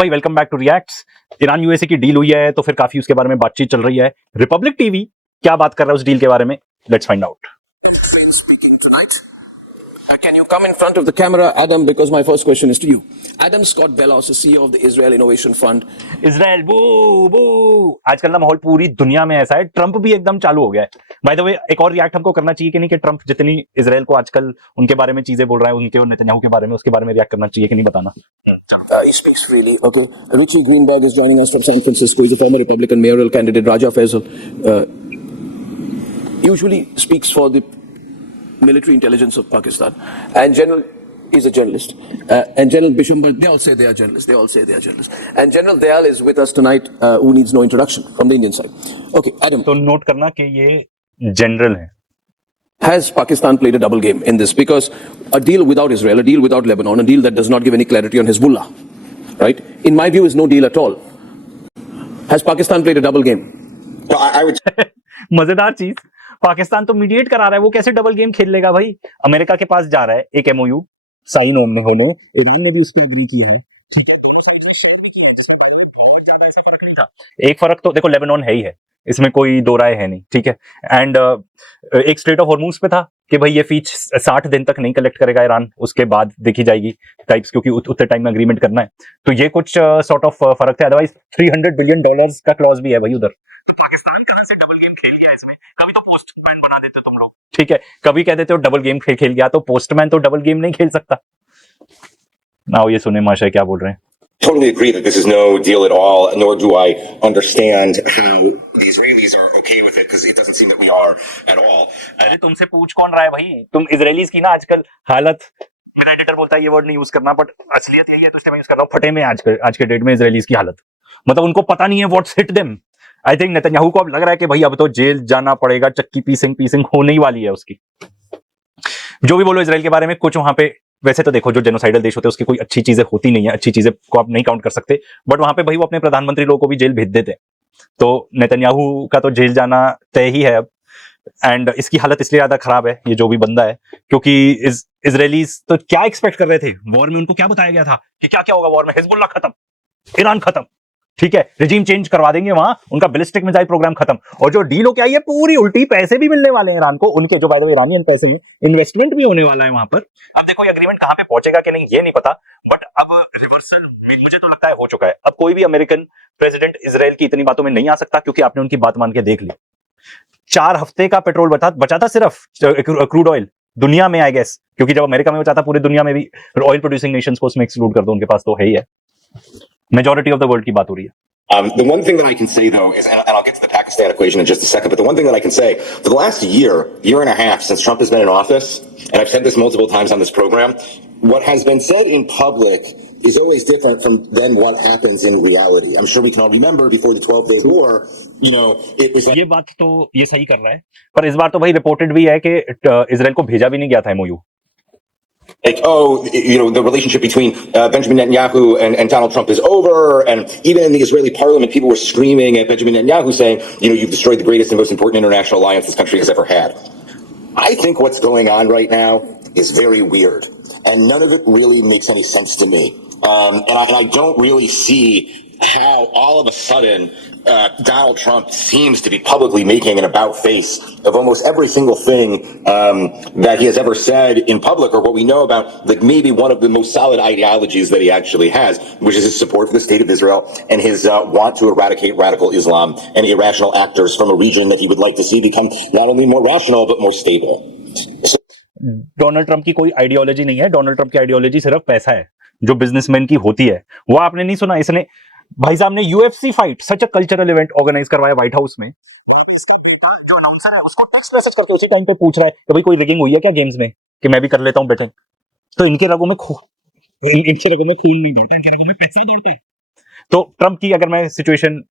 भाई welcome back to reacts. Iran USA की deal हुई है तो फिर काफी उसके बारे में बातचीत चल रही है। रिपब्लिक टीवी क्या बात कर रहा है उस डील के बारे में, let's find out. Can you come in front of the camera, Adam? Because my first question is to you. Adam Scott Bellos, the CEO of the Israel Innovation Fund. Israel बू बू। आजकल ना माहौल पूरी दुनिया में ऐसा है, ट्रंप भी एकदम चालू हो गया है। बाय द वे एक और रिएक्ट हमको करना चाहिए कि नहीं, कि ट्रंप जितनी इजराइल को आजकल उनके बारे में चीजें बोल रहा है, उनके और नेतन्याहू के बारे में, उसके बारे में रिएक्ट करना चाहिए कि नहीं, बताना। He speaks freely. Okay. Ruchi Greenberg is joining us from San Francisco. He's a former Republican mayoral candidate. Raja Faisal usually speaks for the military intelligence of Pakistan. And General is a journalist. And General Bishambar, they all say they are journalists. And General Dayal is with us tonight, who needs no introduction from the Indian side. Okay, Adam. तो note करना कि ये general है। Has Pakistan played a double game in this? Because a deal without Israel, a deal without Lebanon, a deal that does not give any clarity on Hezbollah, right? In my view, is no deal at all. Has Pakistan played a double game? Well, I would. मजेदार चीज, पाकिस्तान तो mediate करा रहा है, वो कैसे double game खेल लेगा भाई? अमेरिका के पास जा रहा है, एक एमओयू साइन होने, ईरान ने भी उस पर एग्री किया है। एक फर्क तो देखो, लेबनान है ही है, इसमें कोई दो राय है नहीं, ठीक है। एंड एक स्ट्रेट ऑफ हॉर्मूज पे था कि भाई ये फीस 60 दिन तक नहीं कलेक्ट करेगा ईरान, उसके बाद देखी जाएगी टाइप्स, क्योंकि उतने टाइम में अग्रीमेंट करना है। तो ये कुछ सॉर्ट ऑफ फर्क थे। अदरवाइज $300 बिलियन का क्लॉज भी है भाई उधर। तो पाकिस्तान कहाँ से डबल गेम खेल गया इसमें? कभी तो पोस्टमैन बना देते तुम लोग, ठीक है, कभी कह देते हो डबल गेम खेल गया, तो पोस्टमैन तो डबल गेम नहीं खेल सकता ना। ये सुने माशा क्या बोल रहे हैं। Totally agree that this is no deal at all, nor do I understand how the Israelis are okay with it, because it doesn't seem that we are at all. अरे तुमसे पूछ कौन रहा है भाई? तुम इजरायलीज की ना आजकल हालत, मेरा एडिटर बोलता है ये वर्ड नहीं यूज करना, बट असलियत यही है, तो इसलिए मैं यूज कर रहा हूँ। फटे में आज के डेट में इजरायलीज की हालत, मतलब उनको पता नहीं है what's hit them. I think Netanyahu को अब लग रहा है कि भाई अब तो जेल जाना पड़ेगा, चक्की पीसिंग होने ही वाली है उसकी। जो भी बोलो इजराइल के बारे में, कुछ वहां पे वैसे तो देखो जो जेनोसाइडल देश होते हैं उसकी कोई अच्छी चीजें होती नहीं है, अच्छी चीजें को आप नहीं काउंट कर सकते, बट वहां पे भाई वो अपने प्रधानमंत्री लोगों को भी जेल भेज देते हैं। तो नेतन्याहू का तो जेल जाना तय ही है अब। एंड इसकी हालत इसलिए ज्यादा खराब है, ये जो भी बंदा है, क्योंकि इजरायलीज तो क्या एक्सपेक्ट कर रहे थे वॉर में? उनको क्या बताया गया था कि क्या क्या होगा वॉर में? हिजबुल्लाह खत्म, ईरान खत्म, ठीक है, रिजीम चेंज करवा देंगे वहां, उनका बैलिस्टिक मिसाइल प्रोग्राम खत्म। और जो डील हो क्या, ये पूरी उल्टी, पैसे भी मिलने वाले हैं ईरान को, उनके जो बाय द वे ईरानियन पैसे हैं, इन्वेस्टमेंट भी होने वाला है वहां पर। अब देखो ये एग्रीमेंट कहां पे पहुंचेगा कि नहीं ये नहीं पता, बट अब रिवर्सल मुझे तो लगता है हो चुका है। अब कोई भी अमेरिकन प्रेसिडेंट इजराइल की इतनी बातों में नहीं आ सकता, क्योंकि आपने उनकी बात मान के देख ली। 4 हफ्ते का पेट्रोल बचा था सिर्फ, क्रूड ऑयल दुनिया में, आई गेस, क्योंकि जब अमेरिका में बचा था, पूरी दुनिया में भी ऑयल प्रोड्यूसिंग नेशंस को उसमें एक्सक्लूड कर दो, उनके पास तो है ही है। मेजॉरिटी ऑफ द वर्ल्ड की बात हो रही है। The one thing that I can say, though, is, and I'll get to the Pakistan equation in just a second, but the one thing that I can say, for the last year and a half since Trump has been in office, and I've said this multiple times on this program, what has been said in public is always different from then what happens in reality. I'm sure we can all remember before the 12-day war, you know, it was like... ये बात तो ये सही कर रहा है, पर इस बार तो भाई रिपोर्टेड भी है कि इजराइल को भेजा भी नहीं गया था MOU. Like, oh, you know, the relationship between Benjamin Netanyahu and Donald Trump is over. And even in the Israeli parliament, people were screaming at Benjamin Netanyahu saying, you know, you've destroyed the greatest and most important international alliance this country has ever had. I think what's going on right now is very weird. And none of it really makes any sense to me. And I don't really see how all of a sudden Donald Trump seems to be publicly making an about face of almost every single thing that he has ever said in public, or what we know about, like, maybe one of the most solid ideologies that he actually has, which is his support for the state of Israel and his want to eradicate radical Islam and irrational actors from a region that he would like to see become not only more rational but more stable. Donald Trump की कोई ideology नहीं है, Donald Trump की ideology सिर्फ पैसा है, जो businessman की होती है। वो आपने नहीं सुना, इसने भाई साहब ने UFC fight, such a cultural event organise करवाया व्हाइट हाउस में। जो अनाउंसर है उसको टेक्स्ट मैसेज करके उसी टाइम पे पूछ रहा है कि भाई कोई रिगिंग हुई है क्या गेम्स में, कि मैं भी कर लेता हूं बेटे। तो इनके रगों में खून नहीं दौड़ता, इनके रगों में पैसा दौड़ता है। तो ट्रंप की अगर मैं सिचुएशन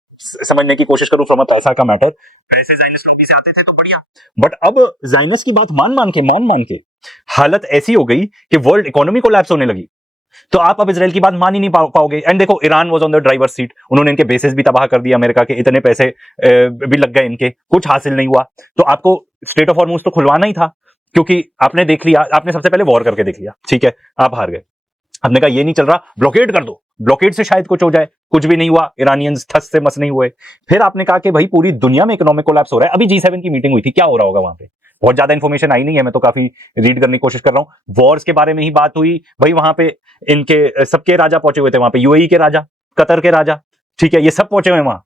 समझने की कोशिश करूं फ्रॉम अ पैसा का मैटर, पैसे ज़ायनिस्ट ट्रंप से आते थे तो बढ़िया, बट अब ज़ायनिस्ट की बात मान के हालत ऐसी हो गई कि वर्ल्ड इकोनॉमी कोलैप्स होने लगी। तो आप अब इजराइल की बात मान ही नहीं पाओगे। एंड देखो, Iran was on the driver seat, उन्होंने इनके बेसेस भी तबाह कर दिया, अमेरिका के इतने पैसे भी लग गए इनके, कुछ हासिल नहीं हुआ। तो आपको स्ट्रेट ऑफ हॉर्मुज तो खुलवाना ही था, क्योंकि आपने देख लिया, आपने सबसे पहले वॉर करके देख लिया, ठीक है, आप हार गए। हमने कहा ये नहीं चल रहा, ब्लॉकेड कर दो, ब्लॉकेड से शायद कुछ हो जाए, कुछ भी नहीं हुआ, ईरानियंस ठस से मस नहीं हुए। फिर आपने कहा कि भाई पूरी दुनिया में इकोनॉमिक कोलैप्स हो रहा है। अभी G7 की मीटिंग हुई थी, क्या हो रहा होगा वहां पे? बहुत ज्यादा इंफॉर्मेशन आई नहीं है, मैं तो काफी रीड करने की कोशिश कर रहा हूं। वॉर्स के बारे में ही बात हुई भाई, वहां पे इनके सबके राजा पहुंचे हुए थे, वहां पे यूएई के राजा, कतर के राजा, ठीक है, ये सब पहुंचे हुए वहां,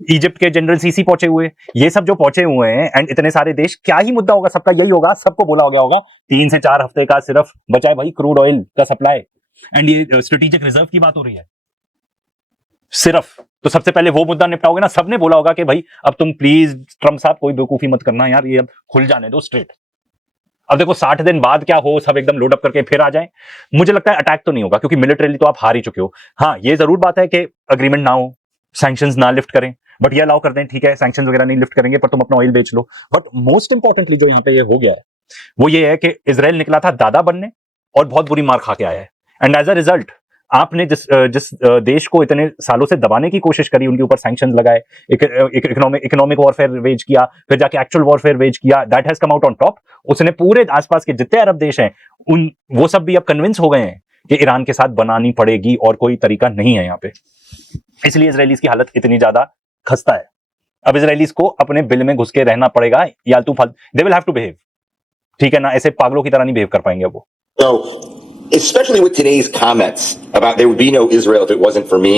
इजिप्ट के जनरल सीसी पहुंचे हुए, ये सब जो पहुंचे हुए हैं, एंड इतने सारे देश, क्या ही मुद्दा होगा सबका? यही होगा, सबको बोला हो गया होगा 3 से 4 हफ्ते का सिर्फ बचा है भाई क्रूड ऑयल का सप्लाई, एंड ये स्ट्रेटेजिक रिजर्व की बात हो रही है सिर्फ। तो सबसे पहले वो मुद्दा निपटाओगे ना। सबने बोला होगा कि भाई अब तुम प्लीज ट्रम्प साहब कोई बेवकूफी मत करना यार, ये अब खुल जाने दो स्ट्रेट। अब देखो 60 दिन बाद क्या हो, सब एकदम लोड अप करके फिर आ जाएं। मुझे लगता है अटैक तो नहीं होगा, क्योंकि मिलिटरीली तो आप हार ही चुके हो। हाँ, ये जरूर बात है कि अग्रीमेंट ना हो, सैंक्शंस ना लिफ्ट करें, बट ये अलाउ कर दें, ठीक है सैंक्शंस वगैरह नहीं लिफ्ट करेंगे, पर तुम अपना ऑयल बेच लो। बट मोस्ट इंपॉर्टेंटली जो यहाँ पे ये हो गया है वो ये है कि इजराइल निकला था दादा बनने और बहुत बुरी मार खा के आया है। एंड एज अ रिजल्ट आपने जिस देश को इतने सालों से दबाने की कोशिश करी, उनके ऊपर सैंक्शंस लगाए, इकोनॉमिक वॉरफेयर वेज किया, फिर जाके एक्चुअल वॉरफेयर वेज किया, that has come out on top. उसने पूरे आसपास के जितने अरब देश हैं उन वो सब भी अब कन्विंस हो गए हैं कि ईरान के साथ बनानी पड़ेगी और कोई तरीका नहीं है यहाँ पे। इसलिए इजरायलीज की हालत इतनी ज्यादा खस्ता है। अब इजरायलीज को अपने बिल में घुस के रहना पड़ेगा, यालतू फालतू, they will have to behave, ठीक है ना, ऐसे पागलों की तरह नहीं बिहेव कर पाएंगे वो। So, especially with today's comments about there would be no Israel if it wasn't for me,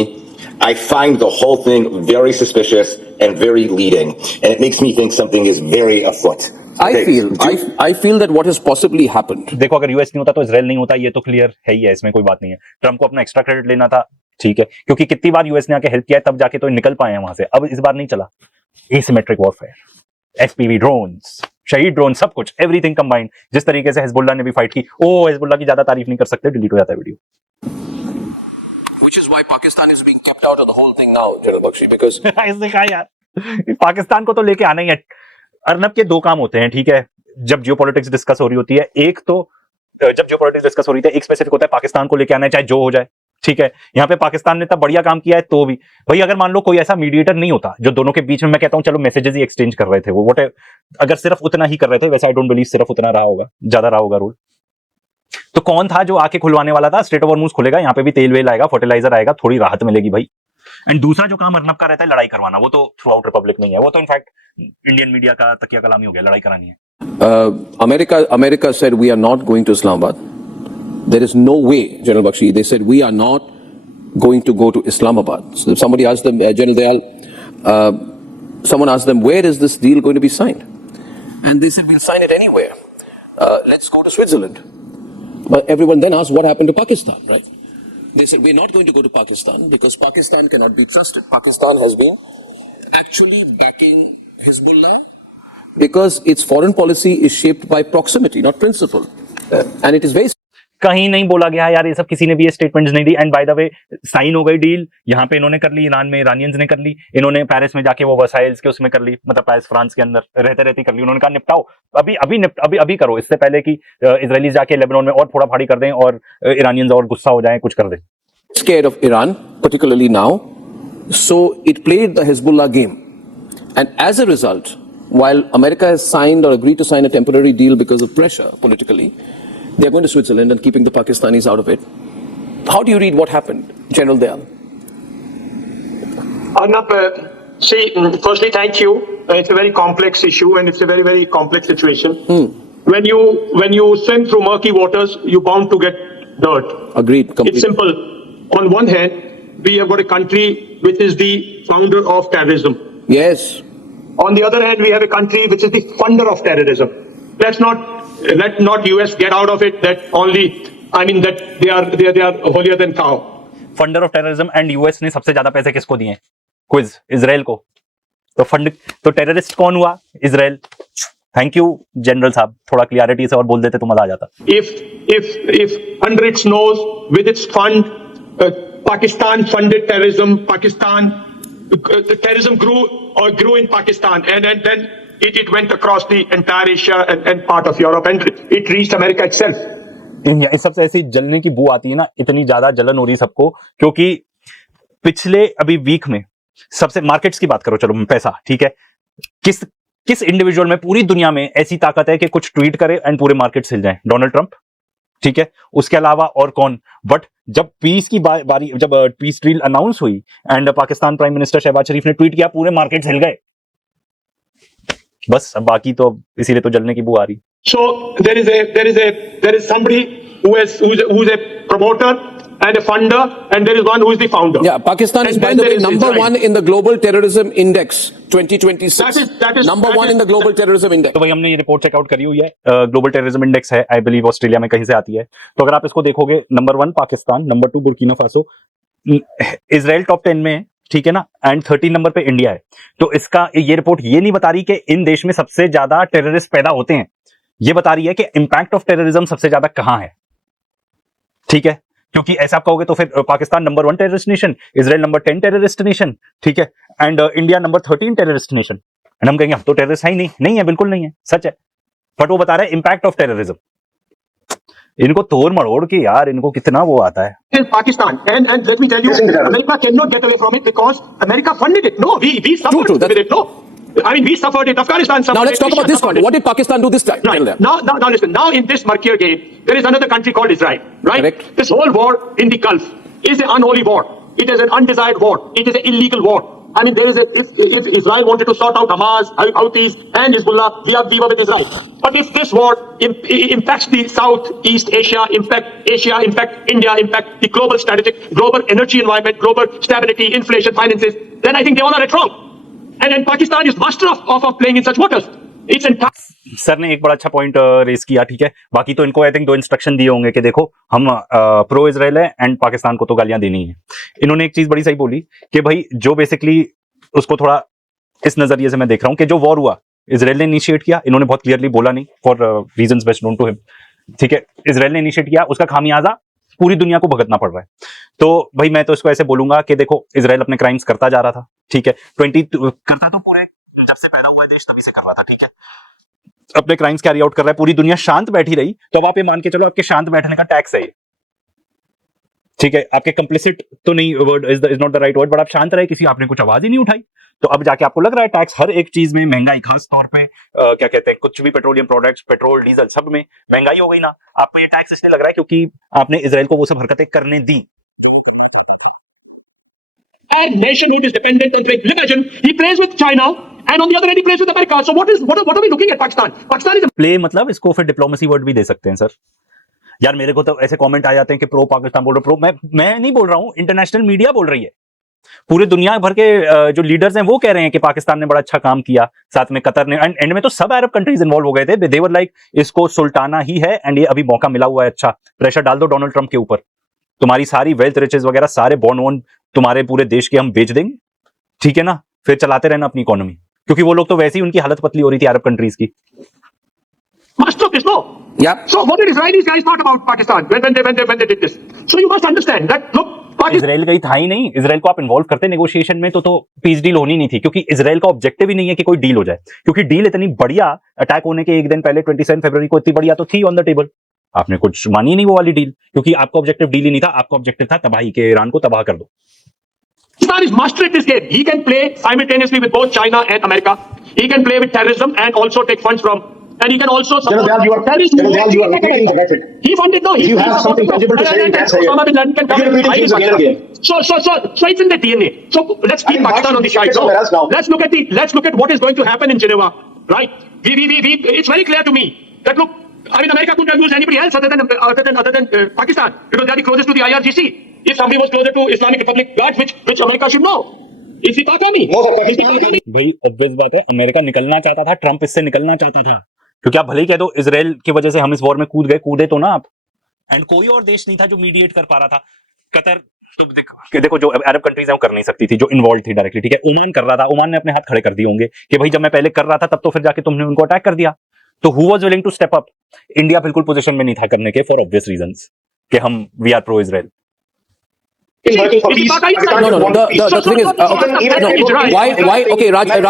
I find the whole thing very suspicious and very leading, and it makes me think something is very afoot. I feel that what has possibly happened. देखो अगर US नहीं होता तो Israel नहीं होता, ये तो clear है ही है, इसमें कोई बात नहीं है। ट्रम्प को अपना एक्स्ट्रा क्रेडिट लेना था, ठीक है, क्योंकि कितनी बार यूएस ने आके हेल्प किया है, तब जाके तो निकल पाए हैं वहां से। अब इस बार नहीं चला। एसिमेट्रिक वॉरफेयर, एफपीवी ड्रोन्स, शहीद ड्रोन, सब कुछ, एवरीथिंग कंबाइंड। जिस तरीके से हिजबुल्लाह ने भी फाइट की, हिजबुल्लाह की ज्यादा तारीफ नहीं कर सकते, डिलीट हो जाता है video. Which is why Pakistan is being kept out of the whole thing now, General Bakshi, because इसने कहा यार पाकिस्तान को तो लेके आना ही है। अर्नब के 2 काम होते हैं, ठीक है, जब जियोपॉलिटिक्स डिस्कस हो रही होती है। एक तो जब जियोपॉलिटिक्स डिस्कस हो रही है, एक स्पेसिफिक होता है पाकिस्तान को लेके आना है, चाहे जो हो जाए, ठीक है। यहाँ पे पाकिस्तान ने इतना बढ़िया काम किया है, तो भी भाई अगर मान लो कोई ऐसा मीडिएटर नहीं होता जो दोनों के बीच में, मैं कहता हूं चलो मैसेजेस ही एक्सचेंज कर रहे थे, वो अगर सिर्फ उतना ही कर रहे थे, वैसे आई डोंट बिलीव सिर्फ उतना रहा होगा, ज्यादा रहा होगा रोल। तो कौन था जो आके खुलवाने वाला था? स्ट्रेट ओवर मूव्स खुलेगा, यहाँ पे भी तेल वेल आएगा, फर्टिलाइजर आएगा, थोड़ी राहत मिलेगी भाई। एंड दूसरा जो काम अर्नब का रहता है लड़ाई करवाना, वो तो थ्रू आउट रिपब्लिक नहीं है, वो तो इनफैक्ट इंडियन मीडिया का तकिया कलामी हो गया, लड़ाई करानी है। America said we are not going to Islamabad. There is no way, General Bakshi. They said we are not going to go to Islamabad. So somebody asked them, General Dayal, someone asked them, where is this deal going to be signed? And they said, we'll sign it anywhere. Let's go to Switzerland. But everyone then asked, what happened to Pakistan, right? They said, we're not going to go to Pakistan because Pakistan cannot be trusted. Pakistan has been actually backing Hezbollah because its foreign policy is shaped by proximity, not principle. And it is very कहीं नहीं बोला गया यार, ये सब किसी ने भी ये स्टेटमेंट्स नहीं दी। And by the way sign हो गई डील, यहाँ पे इन्होंने कर ली, ईरान में इरानियंस ने कर ली, इन्होंने पेरिस में जाके वो वसाइल्स के उसमें कर ली, मतलब पेरिस फ्रांस के अंदर रहते रहते कर ली। उन्होंने कहा निपटाओ अभी करो, इससे पहले कि इजरायली जाके लेबनान में और फोड़ा फाड़ी कर दें और ईरानियंस और गुस्सा हो जाए, कुछ कर दें। scared of Iran, particularly now. So it played the Hezbollah game. And as a result, while America has signed or agreed to sign a temporary deal because of pressure politically, they are going to Switzerland and keeping the Pakistanis out of it. How do you read what happened, General Dayal? Arnab, firstly, thank you. It's a very complex issue and it's a very, very complex situation. When you swim through murky waters, you're bound to get dirt. Agreed. Completely. It's simple. On one hand, we have got a country which is the founder of terrorism. Yes. On the other hand, we have a country which is the funder of terrorism. Let not US get out of it that they are holier than thou. Funder of terrorism and US ने सबसे ज्यादा पैसे किसको दिए? Quiz, Israel को। तो terrorist कौन हुआ? इजराइल। थैंक यू जनरल साहब, थोड़ा क्लियरिटी से और बोल देते तो मजा आ जाता। If under its nose with its fund, Pakistan funded terrorism. The terrorism grew in Pakistan, and then it went across the entire Asia and part of Europe, and it reached America itself. इस सबसे ऐसी जलने की बू आती है ना, इतनी ज्यादा जलन हो रही सबको, क्योंकि पिछले अभी वीक में सबसे मार्केट्स की बात करो, चलो पैसा ठीक है, किस इंडिविजुअल में पूरी दुनिया में ऐसी ताकत है कि कुछ ट्वीट करे एंड पूरे मार्केट हिल जाए? Donald Trump. ठीक है, उसके अलावा और कौन? बट जब पीस की बारी, जब पीस डील अनाउंस हुई and Pakistan prime minister Shahbaz Sharif ने ट्वीट किया, पूरे मार्केट हिल गए। बस अब बाकी तो इसीलिए तो जलने की बू आ रही। So there is somebody who's a promoter and a funder, and there is one who is the founder. Yeah, Pakistan is, And by then the way, there is number Israel. one in the Global Terrorism Index 2026. That is number one in the Global Terrorism Index. तो भाई हमने ये report checkout करी हुई है, global terrorism index है, I believe Australia में कहीं से आती है। तो अगर आप इसको देखोगे, number 1 Pakistan, number 2 Burkina Faso, Israel top 10 में है, ठीक है ना, एंड 13 नंबर पे इंडिया है। तो इसका ये रिपोर्ट ये नहीं बता रही कि इन देश में सबसे ज्यादा टेररिस्ट पैदा होते हैं, ये बता रही है कि इंपैक्ट ऑफ टेररिज्म सबसे ज्यादा कहां है, ठीक है। क्योंकि ऐसा आप कहोगे तो फिर Pakistan number 1 terrorist nation, Israel number 10 terrorist nation, ठीक है, and India number 13 terrorist nation. And हम कहेंगे हम तो टेररिस्ट है ही नहीं, नहीं है, बिल्कुल नहीं है, सच है। बट वो बता रहा है इंपैक्ट ऑफ टेररिज्म। इनको तोड़ मरोड़ के यार, इनको कितना वो आता है। In Pakistan, and let me tell you, America cannot get away from it because America funded it. No, we suffered True, with it. No, I mean we suffered it. Afghanistan suffered. Now let's it. talk about Russia this one. suffered it. What did Pakistan do this time? Right. Tell them. Now listen. Now in this murkier game, there is another country called Israel. Right. Correct. This whole war in the Gulf is an unholy war. It is an undesired war. It is an illegal war. I mean, there is if Israel wanted to sort out Hamas, Houthis, and Hezbollah, we were with Israel. But if this war impacts the Southeast Asia, impact India, impact the global strategic, global energy environment, global stability, inflation, finances, then I think they all are at wrong. And Pakistan is master of playing in such waters. It's entire. Sir ने एक बड़ा अच्छा point race किया, ठीक है। बाकी तो इनको आई थिंक 2 इंस्ट्रक्शन दिए होंगे कि देखो हम प्रो इजराइल है एंड पाकिस्तान को तो गालियां देनी है। इन्होंने एक चीज बड़ी सही बोली कि भाई जो बेसिकली उसको थोड़ा इस नजरिए से मैं देख रहा हूं कि जो वॉर हुआ इजराइल ने इनिशिएट किया, इन्होंने बहुत क्लियरली बोला नहीं for reasons best known to him, ठीक है। इजराइल ने इनिशिएट किया, उसका खामियाजा पूरी दुनिया को भुगतना पड़ रहा है। तो भाई मैं तो इसको ऐसे बोलूंगा कि देखो इजराइल अपने क्राइम्स करता जा रहा था, ठीक है, 20 करता तो पूरे जब से पैदा हुआ है देश तभी से कर रहा था, ठीक है, अपने क्राइम्स कैरी आउट कर रहा है, पूरी दुनिया शांत बैठी रही, तो अब आप ये मान के चलो आपके शांत बैठने का टैक्स है ये, ठीक है। आपके कंप्लिसिट तो नहीं, word is not the right word, but आप शांत रहे, किसी आपने कुछ आवाज ही नहीं उठाई, तो अब जाके आपको लग रहा है टैक्स हर एक चीज में महंगाई, खास तौर पे क्या कहते हैं, कुछ भी पेट्रोलियम प्रोडक्ट्स, पेट्रोल डीजल सब में महंगाई हो गई ना। आपको ये टैक्स इसलिए लग रहा है क्योंकि आपने इजराइल को वो सब हरकतें करने दी। A nation which is dependent on trade. Imagine he plays with China, and on the other hand he plays with America. So what are we looking at Pakistan? Pakistan is a play मतलब इसको फिर diplomacy word भी दे सकते हैं sir. यार मेरे को तो ऐसे कमेंट आ जाते हैं कि प्रो पाकिस्तान बोल रहे, प्रो मैं नहीं बोल रहा हूं, इंटरनेशनल मीडिया बोल रही है, पूरी दुनिया भर के जो लीडर्स हैं वो कह रहे हैं कि पाकिस्तान ने बड़ा अच्छा काम किया, साथ में कतर ने, एंड में तो सब अरब कंट्रीज इन्वॉल्व हो गए थे। दे वर लाइक इसको सुल्ताना ही है एंड ये अभी मौका मिला हुआ है, अच्छा प्रेशर डाल दो डोनाल्ड ट्रंप के ऊपर, तुम्हारी सारी वेल्थ रिचेज वगैरह सारे बॉन्ड वॉन्ड तुम्हारे पूरे देश के हम बेच देंगे, ठीक है ना, फिर चलाते रहना अपनी इकोनॉमी, क्योंकि वो लोग तो वैसे ही उनकी हालत पतली हो रही थी अरब कंट्रीज की। master of this, no? Yeah. So what did Israelis guys thought about Pakistan when they did this? So you must understand that look, Pakistan. Israel कहीं था ही नहीं, इजराइल को आप इन्वॉल्व करते नेगोशिएशन में तो पीस डील होनी नहीं थी, क्योंकि इजराइल का ऑब्जेक्टिव ही नहीं है कि कोई डील हो जाए, क्योंकि डील इतनी बढ़िया अटैक होने के एक दिन पहले 27 फरवरी को इतनी बढ़िया तो थी ऑन द टेबल, आपने कुछ मानी नहीं वो वाली डील, क्योंकि आपका ऑब्जेक्टिव डील ही नहीं था, आपका ऑब्जेक्टिव था तबाही के, ईरान को तबाह कर दो। Pakistan is master at this game. He can play simultaneously with both China and America. He can play with terrorism and also take funds from. And he can also support terrorist movements. He funded no. You have something tangible to say, you can say it. Osama bin Laden can come You're repeating things again and again. So it's in the DNA. So let's keep Pakistan on the side. somewhere else now. Let's look at what is going to happen in Geneva. Right? It's very clear to me that look. I mean, America couldn't have used anybody else other than Pakistan because they are the closest to the IRGC. If somebody was closer to Islamic Republic Guards, which America should know. Is he Pakistani? No, sir, Pakistan. भाई obvious बात है, America निकलना चाहता था, Trump इससे निकलना चाहता था, क्योंकि आप भले ही कह दो इजराइल की वजह से हम इस वॉर में कूदे तो ना आप, एंड कोई और देश नहीं था जो मीडिएट कर पा रहा था। कतर देखो जो अरब कंट्रीज है वो कर नहीं सकती थी, जो इन्वॉल्व थी डायरेक्टली, ठीक है। ओमान कर रहा था, ओमान ने अपने हाथ खड़े कर दिए होंगे कि भाई जब मैं पहले कर रहा था तब तो फिर जाके तुमने उनको अटैक कर दिया, तो who was willing to step up? India बिल्कुल पोजीशन में नहीं था करने के, फॉर ऑब्वियस रीजंस कि हम we are pro Israel. He's working for peace. Pakistan No. wants peace. The thing is, why? Okay, Raja,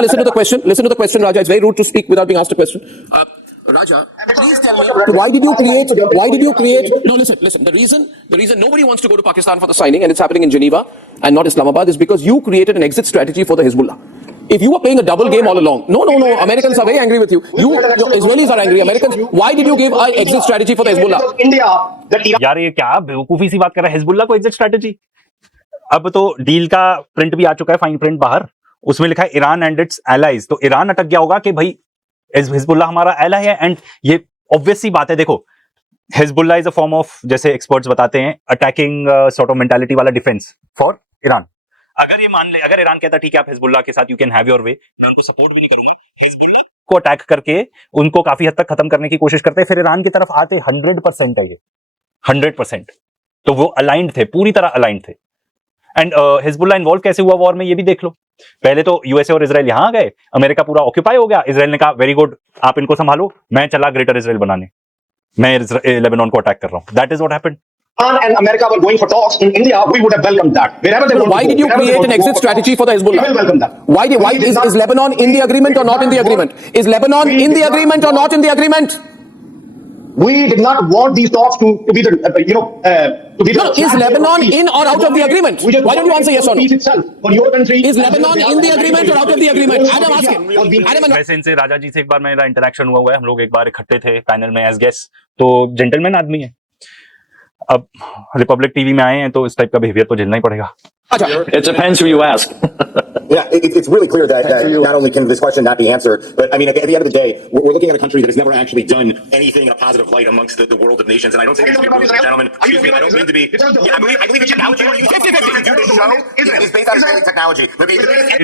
listen to the question. Listen to the question, Raja. It's very rude to speak without being asked a question. Raja, please tell me, why did you create? No, listen. The reason nobody wants to go to Pakistan for the signing, and it's happening in Geneva and not Islamabad, is because you created an exit strategy for the Hezbollah. if you were playing a double game all along, no, Americans are very angry with you. Israelis are angry. Americans, why did you give an exit strategy for the Hezbollah? Because India, that Iran यार ये क्या बेवकूफी सी बात कर रहा है, Hezbollah को exit strategy. अब तो डील का प्रिंट भी आ चुका है, फाइन प्रिंट बाहर, उसमें लिखा है ईरान एंड इट्स एलाइज। तो ईरान अटक गया होगा कि भाई हिजबुल्लाह हमारा एलाई है, एंड ये ऑब्वियस सी बात है। देखो, Hezbollah is a form of, जैसे एक्सपर्ट्स बताते हैं, अटैकिंग सॉर्ट ऑफ मेंटालिटी वाला डिफेंस फॉर ईरान। अगर ये मान ले, अगर ईरान कहता ठीक है आप हिजबुल्लाह के साथ you can have your way, मैं उनको सपोर्ट भी नहीं करूंगा, हिजबुल्लाह को अटैक करके उनको काफी हद तक खत्म करने की कोशिश करते, फिर ईरान की तरफ आते 100% है ये, 100%। तो वो अलाइंड थे, पूरी तरह अलाइंड थे। एंड हिजबुल्लाह इन्वॉल्व कैसे हुआ वॉर में, ये भी देख लो। पहले तो यूएसए और इजराइल यहां आ गए, अमेरिका पूरा ऑक्यूपाई हो गया, इजराइल ने कहा वेरी गुड, आप इनको संभालो, मैं चला ग्रेटर इजराइल बनाने, मैं लेबनान को अटैक कर रहा हूं। That is what happened. and America were going for talks in India, we would have welcomed that. Wherever they want Why to did go, you wherever they create want an to exit go, strategy for the we will Hezbollah? welcome that. Why is Lebanon in the agreement or not in the agreement? Is Lebanon We in the did not agreement or want- not in the agreement? We did not want these talks to be the, to be the. No, is Lebanon in or out of the agreement? We just Why don't you answer yes or no? Peace itself for your country. Is Lebanon in the agreement or out of the agreement? Adam, ask him. Adam, वैसे इनसे राजा जी से एक बार मेरा interaction हुआ है, हम लोग एक बार इकट्ठे थे पैनल में एज गेस्ट, तो जेंटलमैन आदमी है। अब रिपब्लिक टीवी में आए हैं तो इस टाइप का बिहेवियर तो झेलना ही पड़ेगा। It depends who you ask. Yeah, it's really clear that not only can this question not be answered, but I mean, at the end of the day, we're looking at a country that has never actually done anything in a positive light amongst the world of nations. And I don't say this to be rude, gentlemen. Excuse me, I don't mean to be. Yeah, I believe it's analogy you use is based on Israeli technology.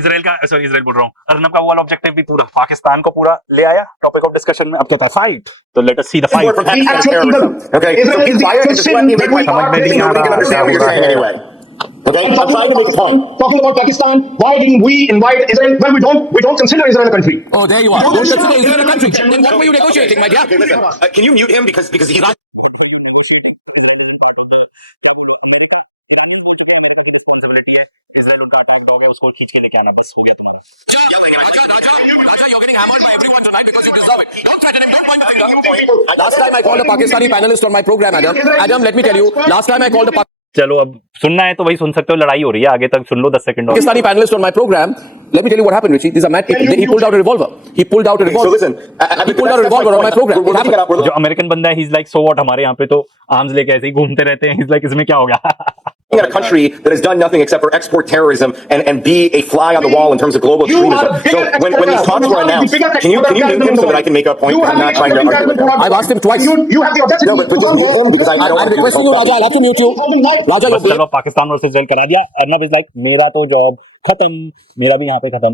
Israel का, sorry Israel बोल रहा हूँ, अर्नब का वो वाला objective भी पूरा पाकिस्तान को पूरा ले आया टॉपिक ऑफ डिस्कशन में। अब क्या था, फाइट, तो let us see the We're from fight. Pakistan terrorism. Okay, Israel is the fire actual is sin threatening that we my are nobody facing. can understand what you're saying anyway. Okay, I'm trying to make a point. Talking about Pakistan, why didn't we invite Israel? Well, we don't consider Israel a country. Oh, there you are. Don't consider Israel a country. Then what were you negotiating, my dear? Okay, listen. Can you mute him because he's not. Last time I called a Pakistani panelist on my program, Adam, let me tell you, last time I called a चलो अब सुनना है तो वही सुन सकते हो, लड़ाई हो रही है, आगे तक सुन लो 10 सेकंड और। Pakistani panelist on my program. Let me tell you what happened, Richie. These are mad people. He pulled out a revolver. He pulled out a So revolver. listen, He pulled out a revolver on my program. We're looking at we're जो American बंदा है, he's like so what, हमारे यहाँ पे तो arms लेके ऐसे ही घूमते रहते हैं, he's like इसमें क्या हो गया। looking at a country that has done nothing except for export terrorism and be a fly on the wall in terms of global You are extremism. bigger So when these talks were announced, can you mute him so that I can make a point? I'm not trying to argue with him. I've asked him twice. You have the audacity. No, but just mute him because I don't I'm want to requesting you, Raja. I'll have to mute you. Raja, बस चलो Pakistan versus Israel करा दिया, Arnab is like मेरा तो job खत्म, मेरा भी यहाँ पे खत्म।